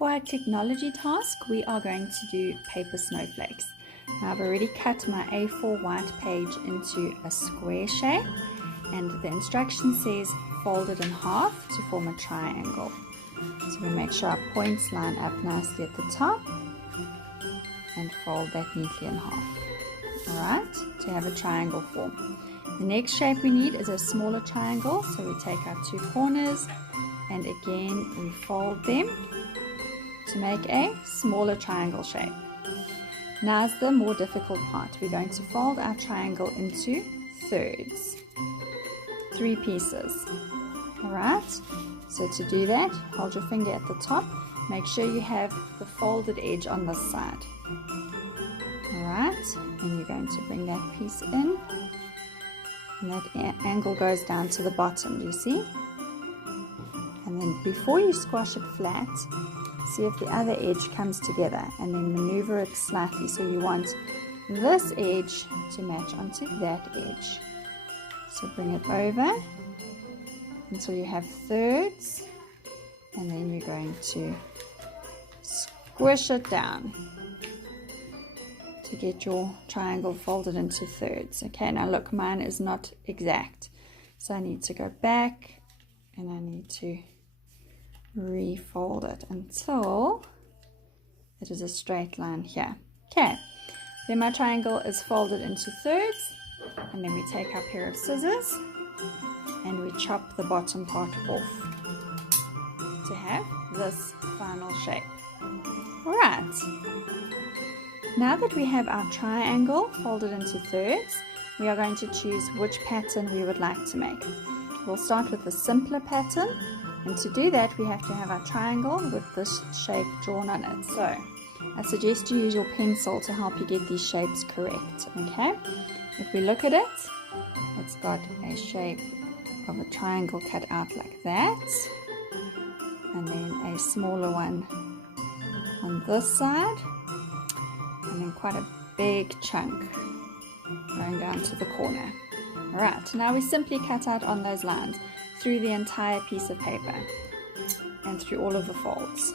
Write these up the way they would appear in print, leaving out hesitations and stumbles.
For our technology task, we are going to do paper snowflakes. Now I've already cut my A4 white page into a square shape, and the instruction says fold it in half to form a triangle. So we make sure our points line up nicely at the top and fold that neatly in half. Alright, to have a triangle form. The next shape we need is a smaller triangle, so we take our two corners and again we fold them to make a smaller triangle shape. Now's the more difficult part. We're going to fold our triangle into thirds, 3 pieces. Alright, so to do that, hold your finger at the top, make sure you have the folded edge on this side. Alright, and you're going to bring that piece in, and that angle goes down to the bottom, do you see? And then before you squash it flat, see if the other edge comes together, and then maneuver it slightly. So you want this edge to match onto that edge. So bring it over until you have thirds, and then you're going to squish it down to get your triangle folded into thirds. Okay, now look, mine is not exact, so I need to go back and I need to refold it until it is a straight line here. Okay, then my triangle is folded into thirds, and then we take our pair of scissors and we chop the bottom part off to have this final shape. Alright, now that we have our triangle folded into thirds, we are going to choose which pattern we would like to make. We'll start with the simpler pattern, and to do that we have to have our triangle with this shape drawn on it. So I suggest you use your pencil to help you get these shapes correct. Okay, if we look at it, it's got a shape of a triangle cut out like that, and then a smaller one on this side, and then quite a big chunk going down to the corner. Alright, now we simply cut out on those lines through the entire piece of paper and through all of the folds.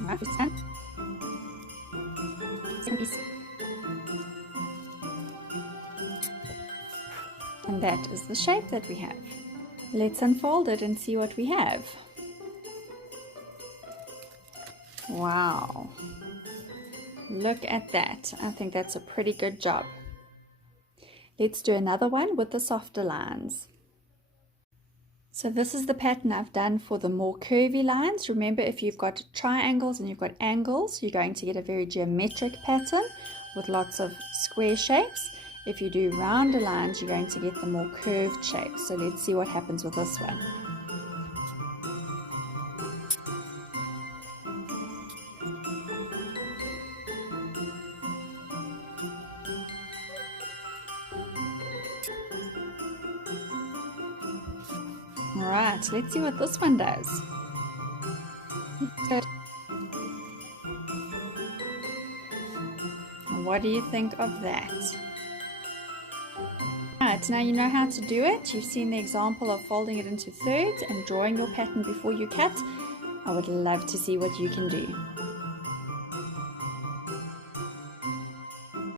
Alright, we stand. And that is the shape that we have. Let's unfold it and see what we have. Wow, look at that. I think that's a pretty good job. Let's do another one with the softer lines. So this is the pattern I've done for the more curvy lines. Remember, if you've got triangles and you've got angles, you're going to get a very geometric pattern with lots of square shapes. If you do rounder lines, you're going to get the more curved shapes. So let's see what happens with this one. Alright, let's see what this one does. What do you think of that? Alright, now you know how to do it. You've seen the example of folding it into thirds and drawing your pattern before you cut. I would love to see what you can do.